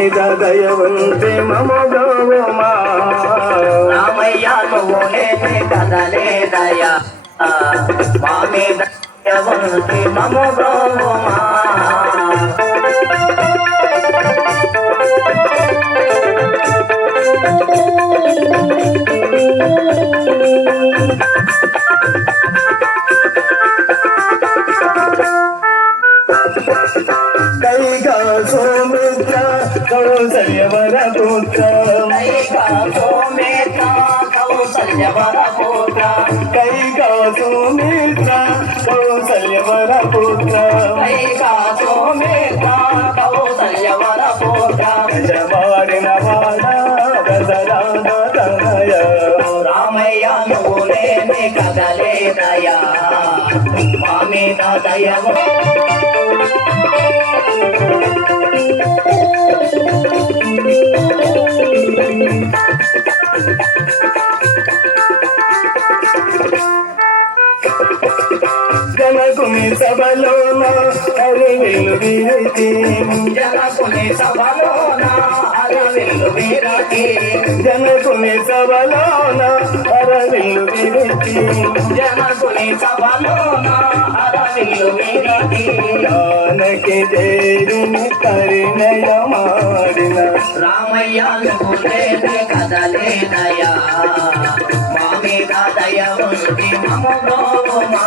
మీద దయ ఉంటే మము బ్రోవుమా రామయ్య నువ్వు లేని కదలేదయ్యా మా మీద దయ ఉంటే మము బ్రోవుమా కైకా సౌమిత్ర కౌసల్యవర పుత్ర కైకా సౌమిత్ర కౌసల్యవర పుత్ర కైకా సౌమిత్ర కౌసల్యవర పుత్ర కైకా సౌమిత్ర కౌసల్యవర పుత్ర గజవాడిన వాడ దశరథ తనయ రామయ్య నువ్వు లేని కదలేదయ్యా మా మీద దయ జనకుని సభలోన హరివిల్లు వీరితి జనకుని సభలోన అరవిల్లు వీరటి జనకుని సభలోన హరవిల్లు వీరితి జనకుని సభలోన అరవిల్లు వీరటి జానకి దేవిని పరిణయమాడిన రామయ్య నువ్వు లేని కదలేదయ్యా మా మీద దయ ఉండి మము బ్రోవుమా